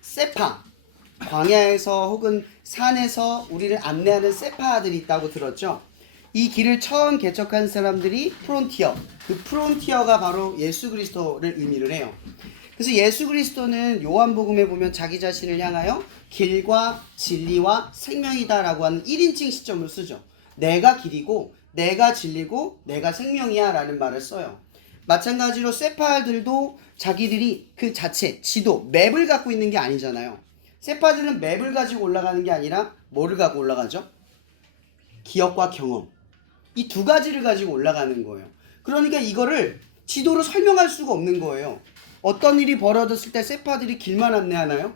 세파, 광야에서 혹은 산에서 우리를 안내하는 세파들이 있다고 들었죠. 이 길을 처음 개척한 사람들이 프론티어, 그 프론티어가 바로 예수 그리스도를 의미를 해요. 그래서 예수 그리스도는 요한복음에 보면 자기 자신을 향하여 길과 진리와 생명이다라고 하는 1인칭 시점을 쓰죠. 내가 길이고 내가 진리고 내가 생명이야 라는 말을 써요. 마찬가지로 세파들도 자기들이 그 자체, 지도, 맵을 갖고 있는 게 아니잖아요. 세파들은 맵을 가지고 올라가는 게 아니라 뭐를 갖고 올라가죠? 기억과 경험. 이 두 가지를 가지고 올라가는 거예요. 그러니까 이거를 지도로 설명할 수가 없는 거예요. 어떤 일이 벌어졌을 때 세파들이 길만 안내하나요?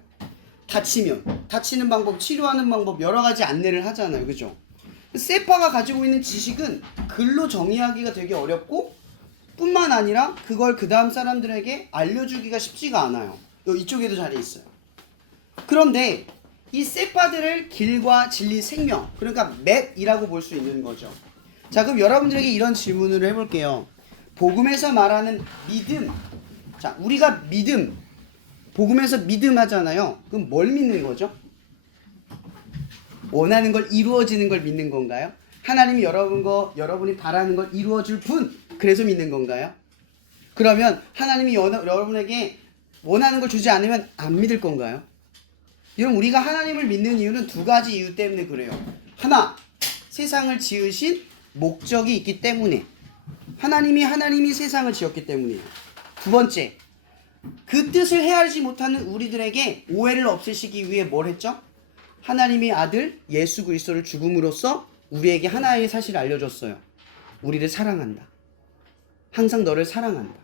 다치면 다치는 방법, 치료하는 방법 여러 가지 안내를 하잖아요. 그죠? 세파가 가지고 있는 지식은 글로 정의하기가 되게 어렵고 뿐만 아니라 그걸 그 다음 사람들에게 알려주기가 쉽지가 않아요. 이쪽에도 자리에 있어요. 그런데 이 세파들을 길과 진리, 생명, 그러니까 맵이라고 볼 수 있는 거죠. 자, 그럼 여러분들에게 이런 질문을 해볼게요. 복음에서 말하는 믿음. 자, 우리가 믿음, 복음에서 믿음 하잖아요. 그럼 뭘 믿는 거죠? 원하는 걸 이루어지는 걸 믿는 건가요? 하나님이 여러분이 바라는 걸 이루어줄 분, 그래서 믿는 건가요? 그러면 하나님이 여러분에게 원하는 걸 주지 않으면 안 믿을 건가요? 여러분, 우리가 하나님을 믿는 이유는 두 가지 이유 때문에 그래요. 하나, 세상을 지으신 목적이 있기 때문에. 하나님이 세상을 지었기 때문이에요. 두 번째, 그 뜻을 헤아리지 못하는 우리들에게 오해를 없애시기 위해 뭘 했죠? 하나님의 아들 예수 그리스도를 죽음으로써 우리에게 하나의 사실을 알려줬어요. 우리를 사랑한다. 항상 너를 사랑한다.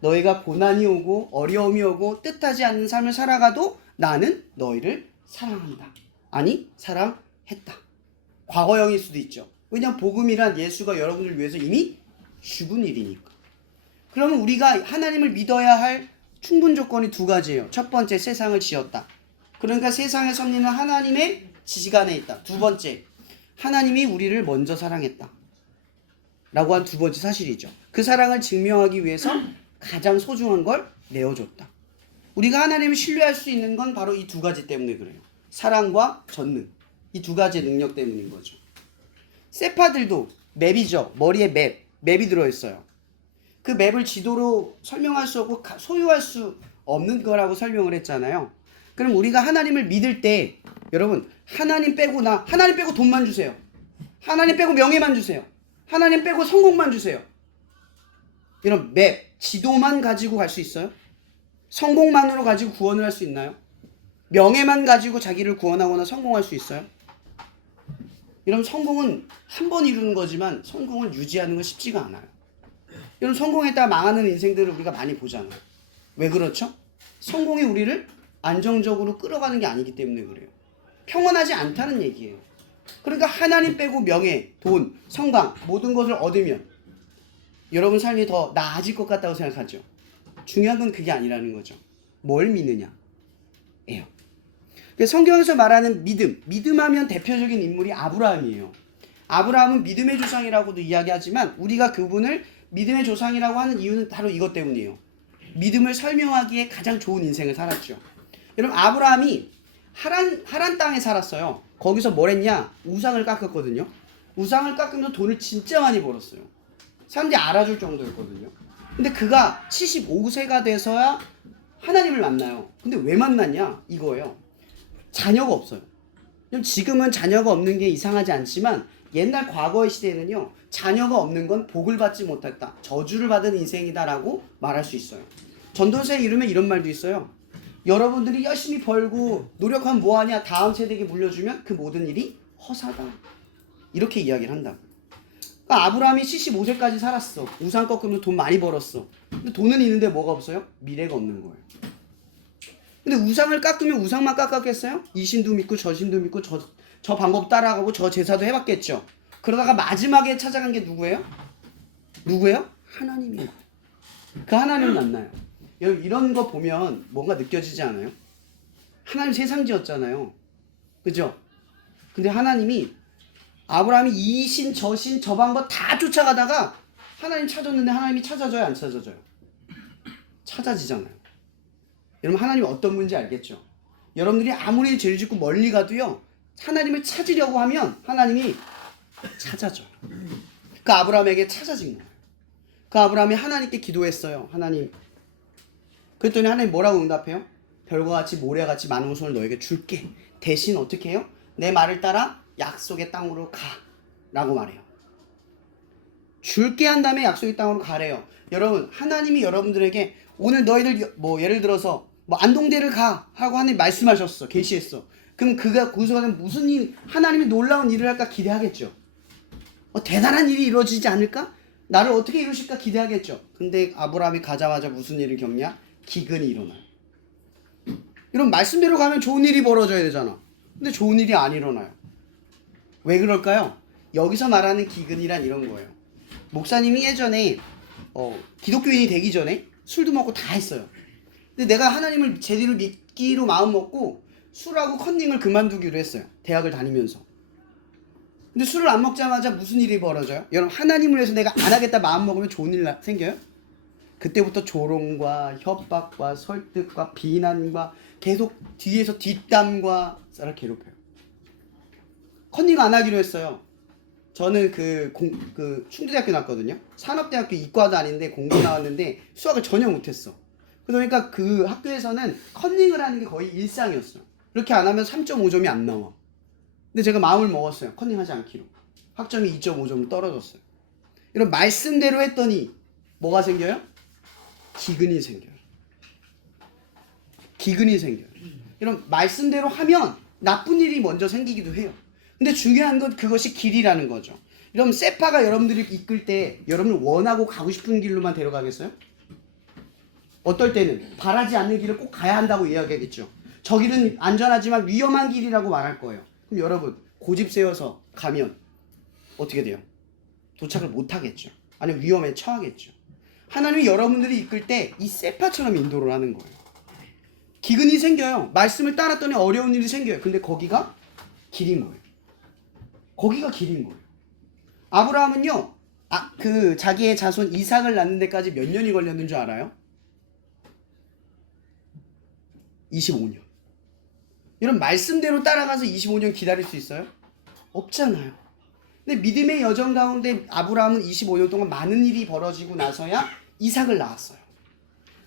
너희가 고난이 오고 어려움이 오고 뜻하지 않는 삶을 살아가도 나는 너희를 사랑한다. 아니, 사랑했다. 과거형일 수도 있죠. 왜냐하면 복음이란 예수가 여러분을 위해서 이미 죽은 일이니까. 그러면 우리가 하나님을 믿어야 할 충분 조건이 두 가지예요. 첫 번째, 세상을 지었다. 그러니까 세상의 섭리는 하나님의 지식 안에 있다. 두 번째, 하나님이 우리를 먼저 사랑했다. 라고 한 두 번째 사실이죠. 그 사랑을 증명하기 위해서 가장 소중한 걸 내어줬다. 우리가 하나님을 신뢰할 수 있는 건 바로 이 두 가지 때문에 그래요. 사랑과 전능. 이 두 가지의 능력 때문인 거죠. 세파들도 맵이죠. 머리에 맵이 들어있어요. 그 맵을 지도로 설명할 수 없고 소유할 수 없는 거라고 설명을 했잖아요. 그럼 우리가 하나님을 믿을 때 여러분, 하나님 빼고 돈만 주세요. 하나님 빼고 명예만 주세요. 하나님 빼고 성공만 주세요. 이런 맵, 지도만 가지고 갈 수 있어요? 성공만으로 가지고 구원을 할 수 있나요? 명예만 가지고 자기를 구원하거나 성공할 수 있어요? 이런 성공은 한 번 이루는 거지만 성공을 유지하는 건 쉽지가 않아요. 이런 성공했다가 망하는 인생들을 우리가 많이 보잖아요. 왜 그렇죠? 성공이 우리를 안정적으로 끌어가는 게 아니기 때문에 그래요. 평온하지 않다는 얘기예요. 그러니까 하나님 빼고 명예, 돈, 성강 모든 것을 얻으면 여러분 삶이 더 나아질 것 같다고 생각하죠. 중요한 건 그게 아니라는 거죠. 뭘 믿느냐예요. 성경에서 말하는 믿음하면 대표적인 인물이 아브라함이에요. 아브라함은 믿음의 조상이라고도 이야기하지만 우리가 그분을 믿음의 조상이라고 하는 이유는 바로 이것 때문이에요. 믿음을 설명하기에 가장 좋은 인생을 살았죠. 여러분, 아브라함이 하란 땅에 살았어요. 거기서 뭘 했냐? 우상을 깎았거든요. 우상을 깎으면서 돈을 진짜 많이 벌었어요. 사람들이 알아줄 정도였거든요. 근데 그가 75세가 돼서야 하나님을 만나요. 근데 왜 만났냐? 이거예요. 자녀가 없어요. 지금은 자녀가 없는 게 이상하지 않지만 옛날 과거의 시대에는요, 자녀가 없는 건 복을 받지 못했다, 저주를 받은 인생이다라고 말할 수 있어요. 전도서에 이르면 이런 말도 있어요. 여러분들이 열심히 벌고 노력하면 뭐하냐, 다음 세대에게 물려주면 그 모든 일이 허사다, 이렇게 이야기를 한다고. 그러니까 아브라함이 75세까지 살았어. 우상 꺾으면서 돈 많이 벌었어. 근데 돈은 있는데 뭐가 없어요? 미래가 없는 거예요. 근데 우상을 깎으면 우상만 깎았겠어요? 이 신도 믿고 저 신도 믿고 저 방법 따라가고 저 제사도 해봤겠죠. 그러다가 마지막에 찾아간 게 누구예요? 하나님이에요. 그 하나님 만나요. 여러분, 이런 거 보면 뭔가 느껴지지 않아요? 하나님 세상 지었잖아요. 그죠? 근데 하나님이 아브라함이 이 신, 저 신, 저 방법 다 쫓아가다가 하나님 찾았는데 하나님이 찾아줘요, 안 찾아줘요? 찾아지잖아요. 여러분, 하나님이 어떤 분인지 알겠죠? 여러분들이 아무리 죄를 짓고 멀리 가도요, 하나님을 찾으려고 하면 하나님이 찾아줘요. 그 아브라함에게 찾아진 거예요. 그 아브라함이 하나님께 기도했어요. 하나님. 그랬더니 하나님 뭐라고 응답해요? 별과 같이 모래같이 많은 후손을 너에게 줄게. 대신 어떻게 해요? 내 말을 따라 약속의 땅으로 가 라고 말해요. 줄게 한 다음에 약속의 땅으로 가래요. 여러분, 하나님이 여러분들에게 오늘 너희들 뭐 예를 들어서 뭐 안동대를 가 하고 하나님 말씀하셨어. 계시했어. 그럼 거기서 가면 무슨 일, 하나님이 놀라운 일을 할까 기대하겠죠. 대단한 일이 이루어지지 않을까? 나를 어떻게 이루실까 기대하겠죠. 근데 아브라함이 가자마자 무슨 일을 겪냐? 기근이 일어나요. 이런 말씀대로 가면 좋은 일이 벌어져야 되잖아. 근데 좋은 일이 안 일어나요. 왜 그럴까요? 여기서 말하는 기근이란 이런 거예요. 목사님이 예전에 기독교인이 되기 전에 술도 먹고 다 했어요. 근데 내가 하나님을 제대로 믿기로 마음 먹고 술하고 컨닝을 그만두기로 했어요. 대학을 다니면서. 근데 술을 안 먹자마자 무슨 일이 벌어져요? 여러분, 하나님을 위해서 내가 안 하겠다 마음 먹으면 좋은 일 생겨요? 그때부터 조롱과 협박과 설득과 비난과 계속 뒤에서 뒷담과 쌀을 괴롭혀요. 컨닝 안 하기로 했어요. 저는 그 충주대학교 나왔거든요. 산업대학교 이과도 아닌데 공부 나왔는데 수학을 전혀 못했어. 그러니까 그 학교에서는 컨닝을 하는 게 거의 일상이었어요. 그렇게 안 하면 3.5점이 안 나와. 근데 제가 마음을 먹었어요. 컨닝하지 않기로. 학점이 2.5점 떨어졌어요. 이런 말씀대로 했더니 뭐가 생겨요? 기근이 생겨요. 기근이 생겨요. 이런 말씀대로 하면 나쁜 일이 먼저 생기기도 해요. 근데 중요한 건 그것이 길이라는 거죠. 여러분, 세파가 여러분들이 이끌 때 여러분을 원하고 가고 싶은 길로만 데려가겠어요? 어떨 때는 바라지 않는 길을 꼭 가야 한다고 이야기하겠죠. 저 길은 안전하지만 위험한 길이라고 말할 거예요. 그럼 여러분, 고집 세워서 가면 어떻게 돼요? 도착을 못 하겠죠. 아니면 위험에 처하겠죠. 하나님이 여러분들이 이끌 때 이 세파처럼 인도를 하는 거예요. 기근이 생겨요. 말씀을 따랐더니 어려운 일이 생겨요. 근데 거기가 길인 거예요. 거기가 길인 거예요. 아브라함은요, 자기의 자손 이삭을 낳는 데까지 몇 년이 걸렸는 줄 알아요? 25년. 이런 말씀대로 따라가서 25년 기다릴 수 있어요? 없잖아요. 근데 믿음의 여정 가운데 아브라함은 25년 동안 많은 일이 벌어지고 나서야 이삭을 낳았어요.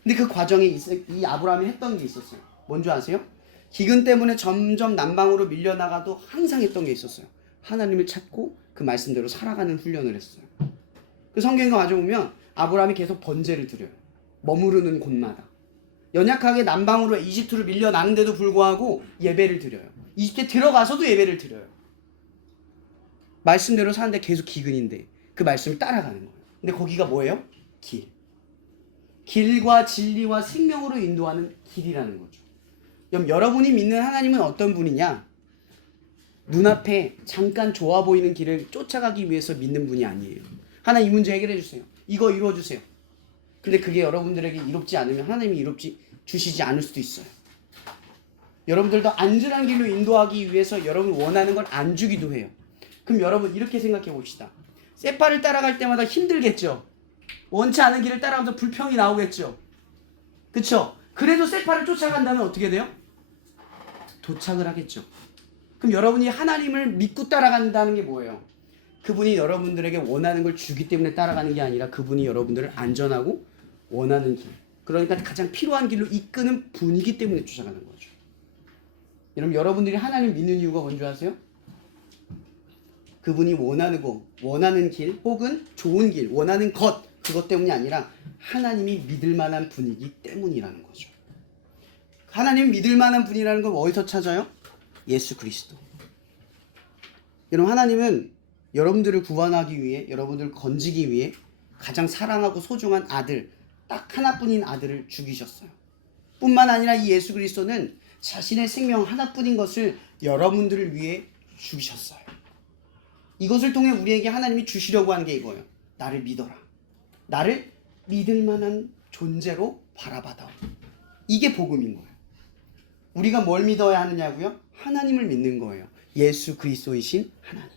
근데 그 과정에 이 아브라함이 했던 게 있었어요. 뭔지 아세요? 기근 때문에 점점 남방으로 밀려나가도 항상 했던 게 있었어요. 하나님을 찾고 그 말씀대로 살아가는 훈련을 했어요. 그 성경에 가져오면 아브라함이 계속 번제를 드려요. 머무르는 곳마다. 연약하게 남방으로 이집트로 밀려나는데도 불구하고 예배를 드려요. 이집트에 들어가서도 예배를 드려요. 말씀대로 사는데 계속 기근인데 그 말씀을 따라가는 거예요. 근데 거기가 뭐예요? 길. 길과 진리와 생명으로 인도하는 길이라는 거죠. 그럼 여러분이 믿는 하나님은 어떤 분이냐? 눈앞에 잠깐 좋아 보이는 길을 쫓아가기 위해서 믿는 분이 아니에요. 하나님 이 문제 해결해 주세요. 이거 이루어 주세요. 근데 그게 여러분들에게 이롭지 않으면 하나님이 이롭지 주시지 않을 수도 있어요. 여러분들도 안전한 길로 인도하기 위해서 여러분 원하는 걸 안 주기도 해요. 그럼 여러분 이렇게 생각해 봅시다. 세파를 따라갈 때마다 힘들겠죠. 원치 않은 길을 따라가면서 불평이 나오겠죠. 그쵸? 그래도 세파를 쫓아간다면 어떻게 돼요? 도착을 하겠죠. 그럼 여러분이 하나님을 믿고 따라간다는 게 뭐예요? 그분이 여러분들에게 원하는 걸 주기 때문에 따라가는 게 아니라 그분이 여러분들을 안전하고 원하는 길, 그러니까 가장 필요한 길로 이끄는 분이기 때문에 쫓아가는 거죠. 여러분들이 하나님 믿는 이유가 뭔지 아세요? 그분이 원하는 길 혹은 좋은 길, 원하는 그것 때문이 아니라 하나님이 믿을 만한 분이기 때문이라는 거죠. 하나님 믿을 만한 분이라는 건 어디서 찾아요? 예수 그리스도. 여러분, 하나님은 여러분들을 구원하기 위해, 여러분들을 건지기 위해 가장 사랑하고 소중한 아들, 딱 하나뿐인 아들을 죽이셨어요. 뿐만 아니라 이 예수 그리스도는 자신의 생명 하나뿐인 것을 여러분들을 위해 죽이셨어요. 이것을 통해 우리에게 하나님이 주시려고 하는 게 이거예요. 나를 믿어라. 나를 믿을 만한 존재로 바라봐다. 이게 복음인 거예요. 우리가 뭘 믿어야 하느냐고요? 하나님을 믿는 거예요. 예수 그리스도이신 하나님.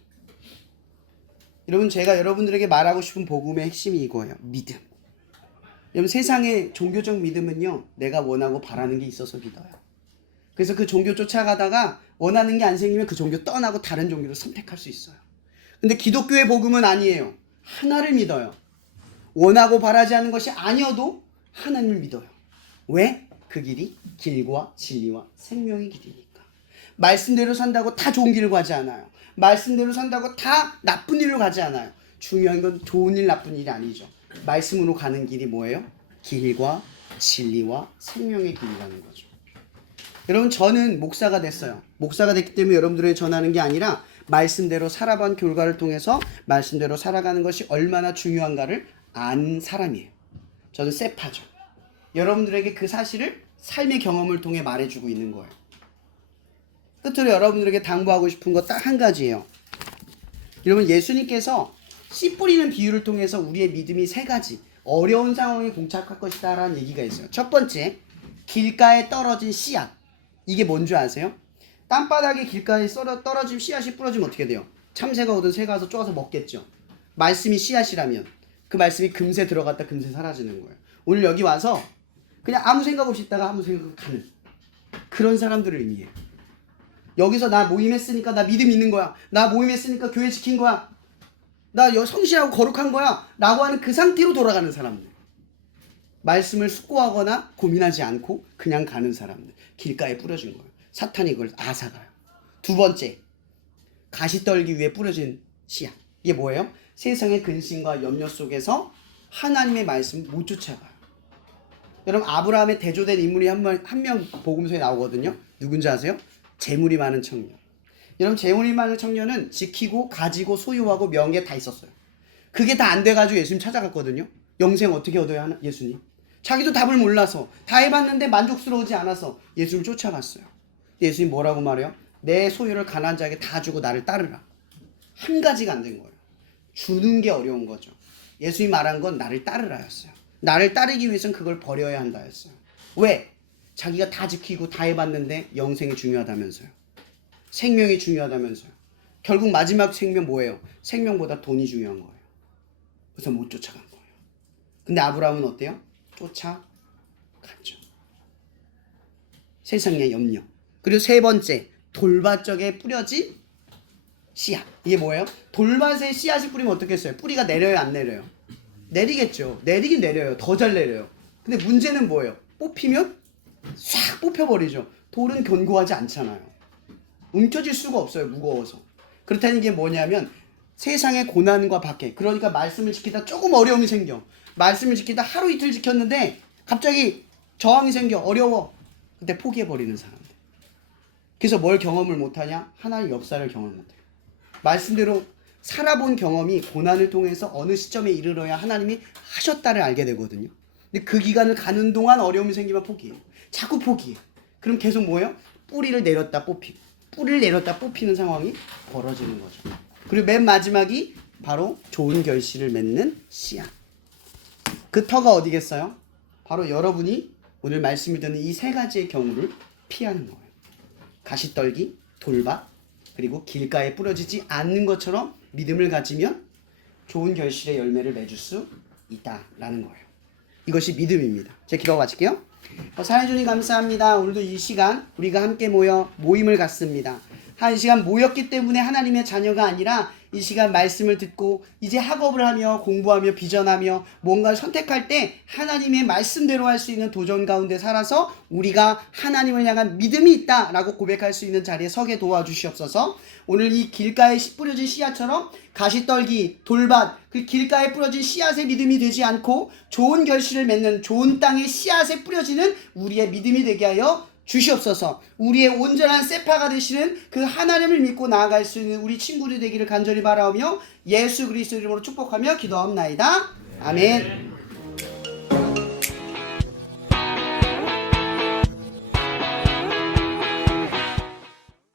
여러분, 제가 여러분들에게 말하고 싶은 복음의 핵심이 이거예요. 믿음. 여러분, 세상의 종교적 믿음은요, 내가 원하고 바라는 게 있어서 믿어요. 그래서 그 종교 쫓아가다가 원하는 게 안 생기면 그 종교 떠나고 다른 종교를 선택할 수 있어요. 근데 기독교의 복음은 아니에요. 하나를 믿어요. 원하고 바라지 않는 것이 아니어도 하나님을 믿어요. 왜? 그 길이 길과 진리와 생명의 길이니까. 말씀대로 산다고 다 좋은 길을 가지 않아요. 말씀대로 산다고 다 나쁜 일로 가지 않아요. 중요한 건 좋은 일 나쁜 일이 아니죠. 말씀으로 가는 길이 뭐예요? 길과 진리와 생명의 길이라는 거죠. 여러분, 저는 목사가 됐어요. 목사가 됐기 때문에 여러분들에게 전하는 게 아니라 말씀대로 살아본 결과를 통해서 말씀대로 살아가는 것이 얼마나 중요한가를 안 사람이에요. 저는 세파죠. 여러분들에게 그 사실을 삶의 경험을 통해 말해주고 있는 거예요. 끝으로 여러분들에게 당부하고 싶은 거 딱 한 가지예요. 여러분, 예수님께서 씨 뿌리는 비유를 통해서 우리의 믿음이 세 가지 어려운 상황에 봉착할 것이다 라는 얘기가 있어요. 첫 번째, 길가에 떨어진 씨앗. 이게 뭔지 아세요? 땅바닥에 길가에 떨어진 씨앗이 부러지면 어떻게 돼요? 참새가 오든 새가 와서 쪼아서 먹겠죠. 말씀이 씨앗이라면 그 말씀이 금세 들어갔다 금세 사라지는 거예요. 오늘 여기 와서 그냥 아무 생각 없이 있다가 아무 생각 없이 가는 그런 사람들을 의미해요. 여기서 나 모임했으니까 나 믿음 있는 거야. 나 모임했으니까 교회 지킨 거야. 나 성실하고 거룩한 거야. 라고 하는 그 상태로 돌아가는 사람들. 말씀을 숙고하거나 고민하지 않고 그냥 가는 사람들. 길가에 뿌려진 거예요. 사탄이 그걸 앗아가요. 두 번째, 가시떨기 위에 뿌려진 씨앗. 이게 뭐예요? 세상의 근심과 염려 속에서 하나님의 말씀 못 쫓아가요. 여러분, 아브라함의 대조된 인물이 한 명 복음서에 나오거든요. 누군지 아세요? 재물이 많은 청년. 여러분, 재물이 많은 청년은 지키고 가지고 소유하고 명예 다 있었어요. 그게 다 안 돼가지고 예수님 찾아갔거든요. 영생 어떻게 얻어요? 예수님. 자기도 답을 몰라서 다 해봤는데 만족스러우지 않아서 예수님 쫓아갔어요. 예수님 뭐라고 말해요? 내 소유를 가난한 자에게 다 주고 나를 따르라. 한 가지가 안 된 거예요. 주는 게 어려운 거죠. 예수님이 말한 건 나를 따르라였어요. 나를 따르기 위해서는 그걸 버려야 한다였어요. 왜? 자기가 다 지키고 다 해봤는데 영생이 중요하다면서요. 생명이 중요하다면서요. 결국 마지막 생명 뭐예요? 생명보다 돈이 중요한 거예요. 그래서 못 쫓아간 거예요. 근데 아브라함은 어때요? 쫓아갔죠. 세상의 염려. 그리고 세 번째, 돌밭 쪽에 뿌려진 씨앗. 이게 뭐예요? 돌밭에 씨앗이 뿌리면 어떻겠어요? 뿌리가 내려요, 안 내려요? 내리겠죠. 내리긴 내려요. 더 잘 내려요. 근데 문제는 뭐예요? 뽑히면 싹 뽑혀버리죠. 돌은 견고하지 않잖아요. 움켜질 수가 없어요. 무거워서. 그렇다는 게 뭐냐면 세상의 고난과 박해. 그러니까 말씀을 지키다 조금 어려움이 생겨. 말씀을 지키다 하루 이틀 지켰는데 갑자기 저항이 생겨. 어려워. 그때 포기해버리는 사람들. 그래서 뭘 경험을 못하냐? 하나님의 역사를 경험을 못해요. 말씀대로 살아본 경험이 고난을 통해서 어느 시점에 이르러야 하나님이 하셨다를 알게 되거든요. 근데 그 기간을 가는 동안 어려움이 생기면 포기해요. 자꾸 포기해요. 그럼 계속 뭐예요? 뿌리를 내렸다 뽑히고 뿌리를 내렸다 뽑히는 상황이 벌어지는 거죠. 그리고 맨 마지막이 바로 좋은 결실을 맺는 씨앗. 그 터가 어디겠어요? 바로 여러분이 오늘 말씀을 듣는 이 세 가지의 경우를 피하는 거예요. 가시떨기, 돌밭, 그리고 길가에 뿌려지지 않는 것처럼 믿음을 가지면 좋은 결실의 열매를 맺을 수 있다라는 거예요. 이것이 믿음입니다. 제가 기도 마칠게요. 사랑해 주님 감사합니다. 오늘도 이 시간 우리가 함께 모여 모임을 갖습니다. 한 시간 모였기 때문에 하나님의 자녀가 아니라 이 시간 말씀을 듣고 이제 학업을 하며 공부하며 비전하며 뭔가를 선택할 때 하나님의 말씀대로 할 수 있는 도전 가운데 살아서 우리가 하나님을 향한 믿음이 있다라고 고백할 수 있는 자리에 서게 도와주시옵소서. 오늘 이 길가에 뿌려진 씨앗처럼 가시떨기, 돌밭, 그 길가에 뿌려진 씨앗의 믿음이 되지 않고 좋은 결실을 맺는 좋은 땅의 씨앗에 뿌려지는 우리의 믿음이 되게 하여 주시옵소서. 우리의 온전한 세파가 되시는 그 하나님을 믿고 나아갈 수 있는 우리 친구들이 되기를 간절히 바라오며 예수 그리스도 이름으로 축복하며 기도하옵나이다. 아멘.